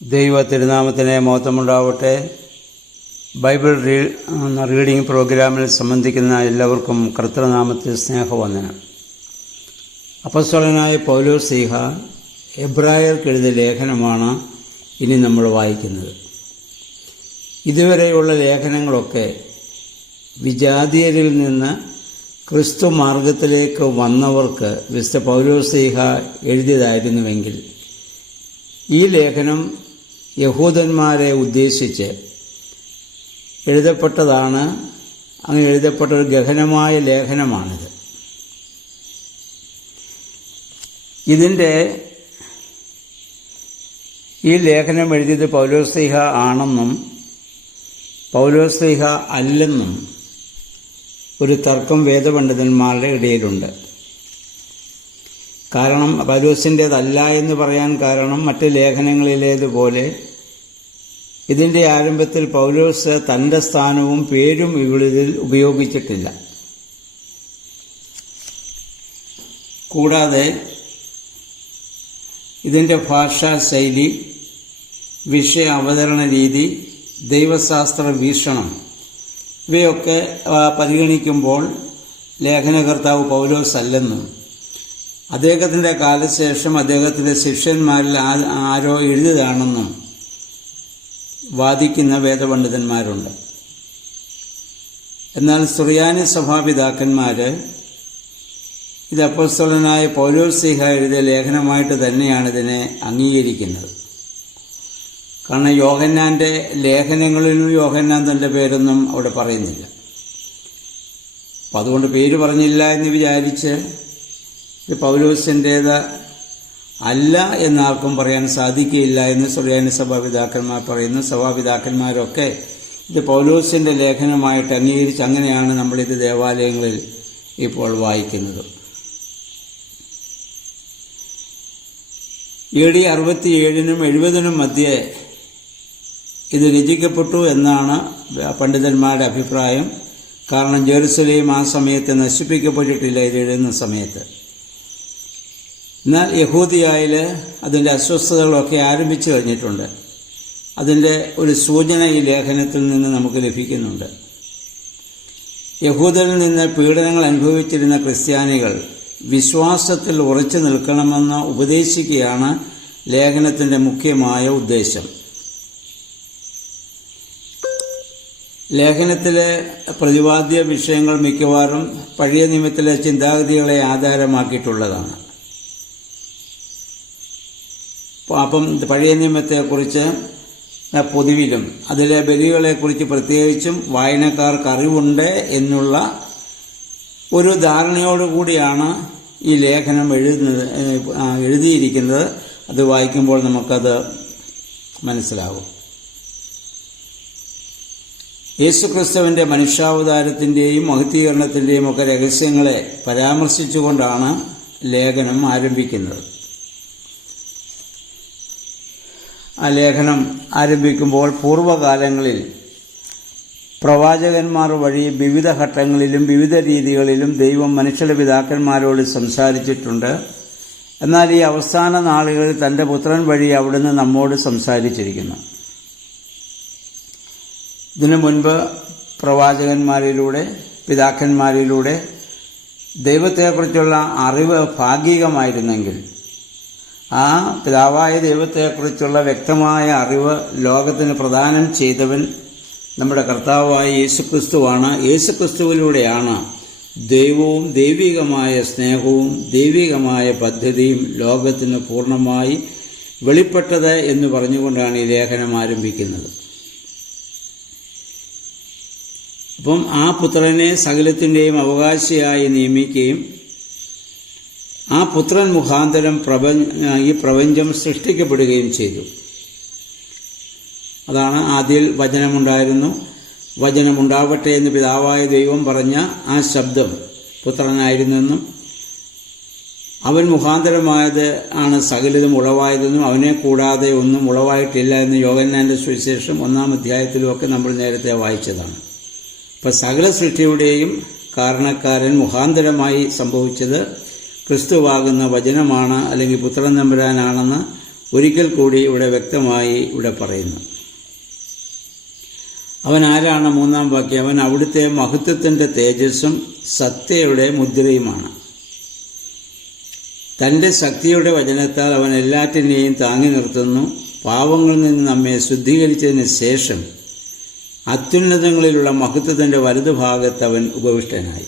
ദൈവ തിരുനാമത്തിന് മഹത്വമുണ്ടാവട്ടെ. Bible reading പ്രോഗ്രാമിൽ സംബന്ധിക്കുന്ന എല്ലാവർക്കും കർത്തൃനാമത്തിൽ സ്നേഹവന്ദനം. അപ്പോസ്തലനായ പൗലോസ് ശ്ലീഹ എബ്രായർക്ക് എഴുതിയ ലേഖനമാണ് ഇനി നമ്മൾ വായിക്കുന്നത്. ഇതുവരെയുള്ള ലേഖനങ്ങളൊക്കെ വിജാതീയരിൽ നിന്ന് ക്രിസ്തു മാർഗത്തിലേക്ക് വന്നവർക്ക് വിശുദ്ധ പൗലോസ് ശ്ലീഹ എഴുതിയതായിരുന്നുവെങ്കിൽ ഈ ലേഖനം യഹൂദന്മാരെ ഉദ്ദേശിച്ച് എഴുതപ്പെട്ടതാണ്. അങ്ങനെ എഴുതപ്പെട്ട ഒരു ഗഹനമായ ലേഖനമാണിത്. ഈ ലേഖനം എഴുതിയത് പൗലോസ് ശ്ലീഹ ആണെന്നും പൗലോസ് ശ്ലീഹ അല്ലെന്നും ഒരു തർക്കം വേദപണ്ഡിതന്മാരുടെ ഇടയിലുണ്ട്. കാരണം പൗലോസിൻ്റേതല്ല എന്ന് പറയാൻ കാരണം മറ്റ് ലേഖനങ്ങളിലേതുപോലെ ഇതിൻ്റെ ആരംഭത്തിൽ പൗലോസ് തൻ്റെ സ്ഥാനവും പേരും ഇതിൽ ഉപയോഗിച്ചിട്ടില്ല. കൂടാതെ ഇതിൻ്റെ ഭാഷാ ശൈലി, വിഷയ അവതരണ രീതി, ദൈവശാസ്ത്ര വീക്ഷണം ഇവയൊക്കെ പരിഗണിക്കുമ്പോൾ ലേഖനകർത്താവ് പൗലോസ് അല്ലെന്നും അദ്ദേഹത്തിൻ്റെ കാലശേഷം അദ്ദേഹത്തിൻ്റെ ശിഷ്യന്മാരിൽ ആരോ എഴുതിയതാണെന്നും വാദിക്കുന്ന വേദപണ്ഡിതന്മാരുണ്ട്. എന്നാൽ സുറിയാനി സഭാപിതാക്കന്മാർ ഇത് അപ്പോസ്തലനായ പൗലോസ് ശ്ലീഹ എഴുതിയ ലേഖനമായിട്ട് തന്നെയാണ് ഇതിനെ അംഗീകരിക്കുന്നത്. കാരണം യോഹന്നാൻ്റെ ലേഖനങ്ങളിലും യോഹന്നാൻ തൻ്റെ പേരൊന്നും അവിടെ പറയുന്നില്ല. അപ്പം അതുകൊണ്ട് പേര് പറഞ്ഞില്ല എന്ന് വിചാരിച്ച് ഇത് പൗലോസിൻ്റേത് അല്ല എന്നാർക്കും പറയാൻ സാധിക്കുകയില്ല എന്ന് സുറിയാനി സഭാപിതാക്കന്മാർ പറയുന്നു. സഭാപിതാക്കന്മാരൊക്കെ ഇത് പൗലോസിൻ്റെ ലേഖനമായിട്ട് അംഗീകരിച്ച് അങ്ങനെയാണ് നമ്മളിത് ദേവാലയങ്ങളിൽ ഇപ്പോൾ വായിക്കുന്നത്. AD 67-നും 70-നും മധ്യേ ഇത് രചിക്കപ്പെട്ടു എന്നാണ് പണ്ഡിതന്മാരുടെ അഭിപ്രായം. കാരണം ജെറുസലേം ആ സമയത്ത് നശിപ്പിക്കപ്പെട്ടിട്ടില്ല ഇത് എഴുതുന്ന സമയത്ത്. എന്നാൽ യഹൂദിയായിൽ അതിൻ്റെ അസ്വസ്ഥതകളൊക്കെ ആരംഭിച്ചു കഴിഞ്ഞിട്ടുണ്ട്. അതിൻ്റെ ഒരു സൂചന ഈ ലേഖനത്തിൽ നിന്ന് നമുക്ക് ലഭിക്കുന്നുണ്ട്. യഹൂദരിൽ നിന്ന് പീഡനങ്ങൾ അനുഭവിച്ചിരുന്ന ക്രിസ്ത്യാനികൾ വിശ്വാസത്തിൽ ഉറച്ചു നിൽക്കണമെന്ന് ഉപദേശിക്കുകയാണ് ലേഖനത്തിൻ്റെ മുഖ്യമായ ഉദ്ദേശം. ലേഖനത്തിലെ പ്രതിപാദ്യ വിഷയങ്ങൾ മിക്കവാറും പഴയ നിയമത്തിലെ ചിന്താഗതികളെ ആധാരമാക്കിയിട്ടുള്ളതാണ്. അപ്പം പഴയ നിയമത്തെക്കുറിച്ച് പൊതുവിലും അതിലെ ബലികളെക്കുറിച്ച് പ്രത്യേകിച്ചും വായനക്കാർക്ക് അറിവുണ്ട് എന്നുള്ള ഒരു ധാരണയോടുകൂടിയാണ് ഈ ലേഖനം എഴുതിയിരിക്കുന്നത്. അത് വായിക്കുമ്പോൾ നമുക്കത് മനസ്സിലാവും. യേശുക്രിസ്തുവിൻ്റെ മനുഷ്യാവതാരത്തിൻ്റെയും മഹത്വീകരണത്തിൻ്റെയും ഒക്കെ രഹസ്യങ്ങളെ പരാമർശിച്ചുകൊണ്ടാണ് ലേഖനം ആരംഭിക്കുന്നത്. ആ ലേഖനം ആരംഭിക്കുമ്പോൾ പൂർവ്വകാലങ്ങളിൽ പ്രവാചകന്മാർ വഴി വിവിധ ഘട്ടങ്ങളിലും വിവിധ രീതികളിലും ദൈവം മനുഷ്യരുടെ പിതാക്കന്മാരോട് സംസാരിച്ചിട്ടുണ്ട്. എന്നാൽ ഈ അവസാന നാളുകളിൽ തൻ്റെ പുത്രൻ വഴി അവിടുന്ന് നമ്മോട് സംസാരിച്ചിരിക്കുന്നു. ഇതിനു മുൻപ് പ്രവാചകന്മാരിലൂടെ പിതാക്കന്മാരിലൂടെ ദൈവത്തെക്കുറിച്ചുള്ള അറിവ് ഭാഗികമായിരുന്നെങ്കിൽ ആ പിതാവായ ദൈവത്തെക്കുറിച്ചുള്ള വ്യക്തമായ അറിവ് ലോകത്തിന് പ്രദാനം ചെയ്തവൻ നമ്മുടെ കർത്താവായ യേശുക്രിസ്തുവാണ്. യേശുക്രിസ്തുവിലൂടെയാണ് ദൈവവും ദൈവികമായ സ്നേഹവും ദൈവികമായ പദ്ധതിയും ലോകത്തിന് പൂർണ്ണമായി വെളിപ്പെട്ടത് എന്ന് പറഞ്ഞുകൊണ്ടാണ് ഈ ലേഖനം ആരംഭിക്കുന്നത്. അപ്പം ആ പുത്രനെ സകലത്തിൻ്റെയും അവകാശിയായി നിയമിക്കുകയും ആ പുത്രൻ മുഖാന്തരം ഈ പ്രപഞ്ചം സൃഷ്ടിക്കപ്പെടുകയും ചെയ്തു. അതാണ് ആദ്യം വചനമുണ്ടായിരുന്നു, വചനമുണ്ടാവട്ടെ എന്ന് പിതാവായ ദൈവം പറഞ്ഞ ആ ശബ്ദം പുത്രനായിരുന്നെന്നും അവൻ മുഖാന്തരമായത് ആണ് സകലതും ഉളവായതെന്നും അവനെ കൂടാതെ ഒന്നും ഉളവായിട്ടില്ല എന്ന് യോഹന്നാന്റെ സുവിശേഷം 1-ാം അധ്യായത്തിലുമൊക്കെ നമ്മൾ നേരത്തെ വായിച്ചതാണ്. അപ്പം സകല സൃഷ്ടിയുടെയും കാരണക്കാരൻ മുഖാന്തരമായി സംഭവിച്ചത് ക്രിസ്തുവാകുന്ന വചനമാണ്, അല്ലെങ്കിൽ പുത്രൻ തമ്പുരാനാണെന്ന് ഒരിക്കൽ കൂടി ഇവിടെ വ്യക്തമായി ഇവിടെ പറയുന്നു. അവൻ ആരാണ്? 3-ാം വാക്യം, അവൻ അവിടുത്തെ മഹത്വത്തിൻ്റെ തേജസ്സും സത്യയുടെ മുദ്രയുമാണ്. തൻ്റെ ശക്തിയുടെ വചനത്താൽ അവൻ എല്ലാറ്റിനെയും താങ്ങി നിർത്തുന്നു. പാവങ്ങളിൽ നിന്ന് നമ്മെ ശുദ്ധീകരിച്ചതിന് ശേഷം അത്യുന്നതങ്ങളിലുള്ള മഹത്വത്തിൻ്റെ വലതുഭാഗത്ത് അവൻ ഉപവിഷ്ടനായി.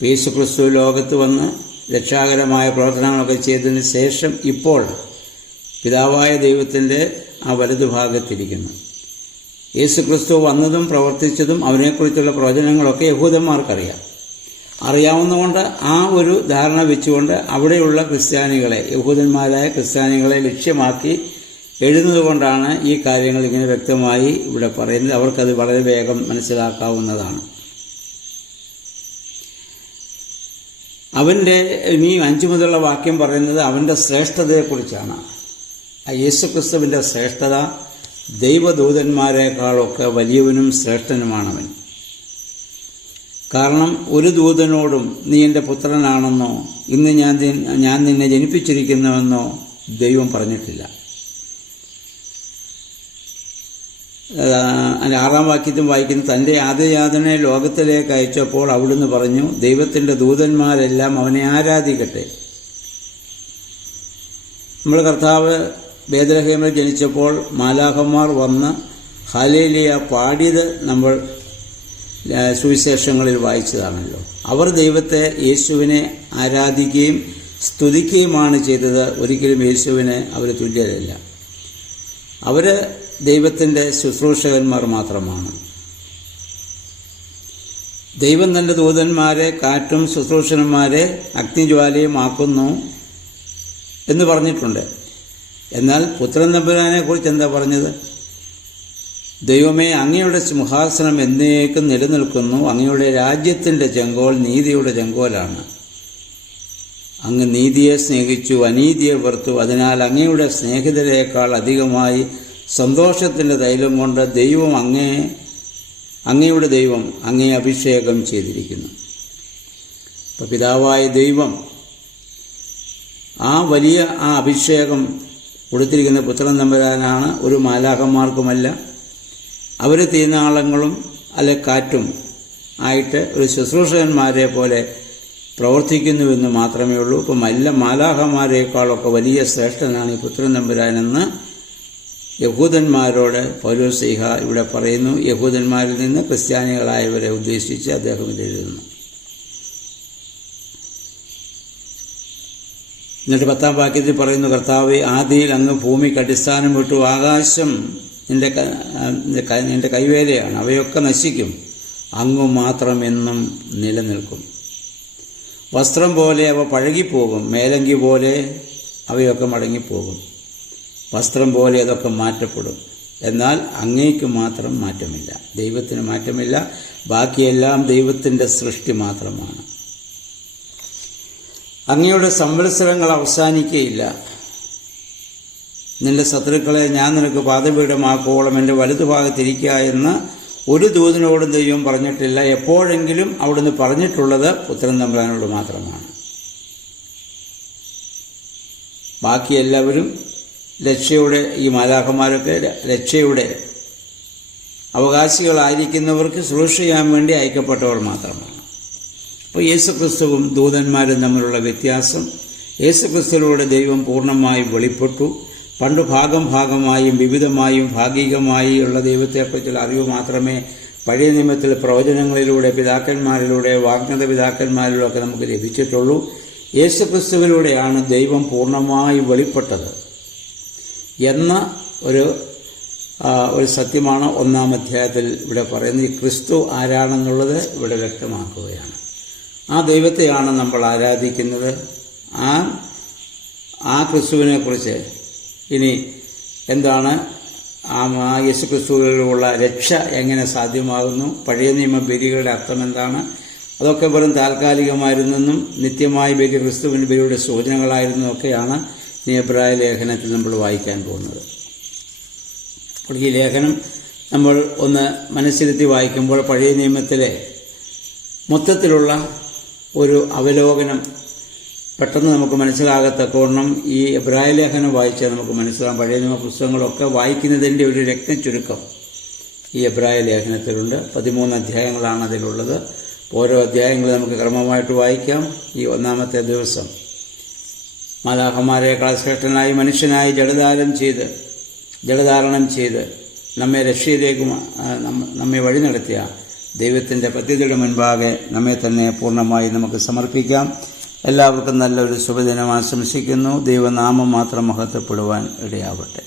യേശുക്രിസ്തു ലോകത്ത് വന്ന് രക്ഷാകരമായ പ്രവർത്തനങ്ങളൊക്കെ ചെയ്തതിന് ശേഷം ഇപ്പോൾ പിതാവായ ദൈവത്തിൻ്റെ ആ വലതുഭാഗത്തിരിക്കുന്നു. യേശുക്രിസ്തു വന്നതും പ്രവർത്തിച്ചതും അവനെക്കുറിച്ചുള്ള പ്രവചനങ്ങളൊക്കെ യഹൂദന്മാർക്കറിയാം. അറിയാവുന്നതുകൊണ്ട് ആ ഒരു ധാരണ വെച്ചുകൊണ്ട് അവിടെയുള്ള ക്രിസ്ത്യാനികളെ, യഹൂദന്മാരായ ക്രിസ്ത്യാനികളെ ലക്ഷ്യമാക്കി എഴുതുന്നത് കൊണ്ടാണ് ഈ കാര്യങ്ങൾ ഇങ്ങനെ വ്യക്തമായി ഇവിടെ പറയുന്നത്. അവർക്കത് വളരെ വേഗം മനസ്സിലാക്കാവുന്നതാണ്. അവൻ്റെ ഇനി 5 മുതലുള്ള വാക്യം പറയുന്നത് അവൻ്റെ ശ്രേഷ്ഠതയെക്കുറിച്ചാണ്. യേശുക്രിസ്തുവിൻ്റെ ശ്രേഷ്ഠത ദൈവദൂതന്മാരെക്കാളൊക്കെ വലിയവനും ശ്രേഷ്ഠനുമാണവൻ. കാരണം ഒരു ദൂതനോടും നീ എൻ്റെ പുത്രനാണെന്നോ ഇന്ന് ഞാൻ നിന്നെ ജനിപ്പിച്ചിരിക്കുന്നുവെന്നോ ദൈവം പറഞ്ഞിട്ടില്ല. 6-ാം വാക്യത്തിൽ വായിക്കുന്നു, തൻ്റെ ആദ്യജാതനെ ലോകത്തിലേക്ക് അയച്ചപ്പോൾ അവിടുന്ന് പറഞ്ഞു, ദൈവത്തിൻ്റെ ദൂതന്മാരെല്ലാം അവനെ ആരാധിക്കട്ടെ. നമ്മൾ കർത്താവ് ബേത്ലഹേമിൽ ജനിച്ചപ്പോൾ മാലാഖമാർ വന്ന് ഹല്ലേലൂയ പാടിയത് നമ്മൾ സുവിശേഷങ്ങളിൽ വായിച്ചതാണല്ലോ. അവർ ദൈവത്തെ, യേശുവിനെ ആരാധിക്കുകയും സ്തുതിക്കുകയുമാണ് ചെയ്തത്. ഒരിക്കലും യേശുവിനെ അവർ തുല്യരല്ല. അവർ ദൈവത്തിൻ്റെ ശുശ്രൂഷകന്മാർ മാത്രമാണ്. ദൈവം തൻ്റെ ദൂതന്മാരെ കാറ്റും ശുശ്രൂഷകന്മാരെ അഗ്നിജ്വാലയും ആക്കുന്നു എന്ന് പറഞ്ഞിട്ടുണ്ട്. എന്നാൽ പുത്രൻ തമ്പുരാനെ കുറിച്ച് എന്താ പറഞ്ഞത്? ദൈവമേ, അങ്ങയുടെ സിംഹാസനം എന്നേക്കും നിലനിൽക്കുന്നു. അങ്ങയുടെ രാജ്യത്തിൻ്റെ ചെങ്കോൽ നീതിയുടെ ചെങ്കോലാണ്. അങ്ങ് നീതിയെ സ്നേഹിച്ചു, അനീതിയെ വെറുത്തു. അതിനാൽ അങ്ങയുടെ സ്നേഹിതരേക്കാൾ അധികമായി സന്തോഷത്തിൻ്റെ തൈലം കൊണ്ട് അങ്ങയുടെ ദൈവം അങ്ങയെ അഭിഷേകം ചെയ്തിരിക്കുന്നു. അപ്പോൾ പിതാവായ ദൈവം ആ വലിയ അഭിഷേകം കൊടുത്തിരിക്കുന്ന പുത്രൻ തമ്പുരാനാണ്. ഒരു മാലാഖമാർക്കുമല്ല. അവർ തീനാളങ്ങളും അല്ലെ കാറ്റും ആയിട്ട് ഒരു ശുശ്രൂഷകന്മാരെ പോലെ പ്രവർത്തിക്കുന്നുവെന്ന് മാത്രമേ ഉള്ളൂ. ഇപ്പം എല്ലാ മാലാഖമാരേക്കാളൊക്കെ വലിയ ശ്രേഷ്ഠനാണ് ഈ പുത്രൻ തമ്പുരാനെന്ന് യഹൂദന്മാരോട് പൗലോസ്ലീഹ ഇവിടെ പറയുന്നു. യഹൂദന്മാരിൽ നിന്ന് ക്രിസ്ത്യാനികളായവരെ ഉദ്ദേശിച്ച് അദ്ദേഹം എഴുതുന്നു. എന്നിട്ട് 10-ാം വാക്യത്തിൽ പറയുന്നു, കർത്താവേ, ആദിയിൽ അങ്ങ് ഭൂമിക്ക് അടിസ്ഥാനം വിട്ടു. ആകാശം നിന്റെ കൈവേലയാണ്. അവയൊക്കെ നശിക്കും. അങ്ങ് മാത്രം എന്നും നിലനിൽക്കും. വസ്ത്രം പോലെ അവ പഴകിപ്പോകും. മേലങ്കി പോലെ അവയൊക്കെ മടങ്ങിപ്പോകും. വസ്ത്രം പോലെ അതൊക്കെ മാറ്റപ്പെടും. എന്നാൽ അങ്ങേക്ക് മാത്രം മാറ്റമില്ല. ദൈവത്തിന് മാറ്റമില്ല. ബാക്കിയെല്ലാം ദൈവത്തിൻ്റെ സൃഷ്ടി മാത്രമാണ്. അങ്ങയുടെ സംവത്സരങ്ങൾ അവസാനിക്കുകയില്ല. നിന്റെ ശത്രുക്കളെ ഞാൻ നിനക്ക് പാദപീഠമാക്കുവോളം എൻ്റെ വലതുഭാഗത്തിരിക്കുക എന്ന് ഒരു ദൂതനോടും ദൈവം പറഞ്ഞിട്ടില്ല. എപ്പോഴെങ്കിലും അവിടുന്ന് പറഞ്ഞിട്ടുള്ളത് പുത്രൻ തമ്പുരാനോട് മാത്രമാണ്. ബാക്കി എല്ലാവരും രക്ഷയുടെ, ഈ മാലാഖമാരൊക്കെ രക്ഷയുടെ അവകാശികളായിരിക്കുന്നവർക്ക് ശുശ്രൂഷ ചെയ്യാൻ വേണ്ടി അയക്കപ്പെട്ടവർ മാത്രമാണ്. അപ്പോൾ യേശുക്രിസ്തുവും ദൂതന്മാരും തമ്മിലുള്ള വ്യത്യാസം, യേശുക്രിസ്തുവിലൂടെ ദൈവം പൂർണ്ണമായി വെളിപ്പെട്ടു. പണ്ട് ഭാഗമായും വിവിധമായും ഭാഗികമായി ഉള്ള ദൈവത്തെക്കുറിച്ചുള്ള അറിവ് മാത്രമേ പഴയ നിയമത്തിൽ പ്രവചനങ്ങളിലൂടെ പിതാക്കന്മാരിലൂടെ വാഗ്ദത്ത പിതാക്കന്മാരിലൂടെയൊക്കെ നമുക്ക് ലഭിച്ചിട്ടുള്ളൂ. യേശുക്രിസ്തുവിലൂടെയാണ് ദൈവം പൂർണ്ണമായി വെളിപ്പെട്ടത് എന്ന ഒരു സത്യമാണ് 1-ാം അധ്യായത്തിൽ ഇവിടെ പറയുന്നത്. ഈ ക്രിസ്തു ആരാണെന്നുള്ളത് ഇവിടെ വ്യക്തമാക്കുകയാണ്. ആ ദൈവത്തെയാണ് നമ്മൾ ആരാധിക്കുന്നത്. ആ ക്രിസ്തുവിനെക്കുറിച്ച് ഇനി എന്താണ്, ആ യേശുക്രിസ്തുവിലുള്ള രക്ഷ എങ്ങനെ സാധ്യമാകുന്നു, പഴയ നിയമ ബലികളുടെ അർത്ഥം എന്താണ്, അതൊക്കെ വെറും താൽക്കാലികമായിരുന്നെന്നും നിത്യമായ ബലി ക്രിസ്തുവിൻ്റെ ബലിയുടെ സൂചനകളായിരുന്നും ഒക്കെയാണ് എബ്രായ ലേഖനത്തിൽ നമ്മൾ വായിക്കാൻ പോകുന്നത്. അപ്പോൾ ഈ ലേഖനം നമ്മൾ ഒന്ന് മനസ്സിരുത്തി വായിക്കുമ്പോൾ പഴയ നിയമത്തിലെ മൊത്തത്തിലുള്ള ഒരു അവലോകനം പെട്ടെന്ന് നമുക്ക് മനസ്സിലാകത്തക്കവണ്ണം ഈ എബ്രായ ലേഖനം വായിച്ചാൽ നമുക്ക് മനസ്സിലാകാം. പഴയ നിയമ പുസ്തകങ്ങളൊക്കെ വായിക്കുന്നതിൻ്റെ ഒരു ചുരുക്കം ഈ എബ്രായ ലേഖനത്തിലുണ്ട്. 13 അധ്യായങ്ങളാണ് അതിലുള്ളത്. ഓരോ അധ്യായങ്ങൾ നമുക്ക് ക്രമമായിട്ട് വായിക്കാം. ഈ ഒന്നാമത്തെ ദിവസം മാലാഖമാരെക്കാൾ ശ്രേഷ്ഠനായി മനുഷ്യനായി ജഡധാരണം ചെയ്ത് നമ്മെ രക്ഷയിലേക്ക് നമ്മെ വഴി നടത്തിയ ദൈവത്തിൻ്റെ പദ്ധതിയുടെ മുൻപാകെ നമ്മെ തന്നെ പൂർണ്ണമായി നമുക്ക് സമർപ്പിക്കാം. എല്ലാവർക്കും നല്ലൊരു ശുഭദിനം ആശംസിക്കുന്നു. ദൈവനാമം മാത്രം മഹത്വപ്പെടുവാൻ ഇടയാവട്ടെ.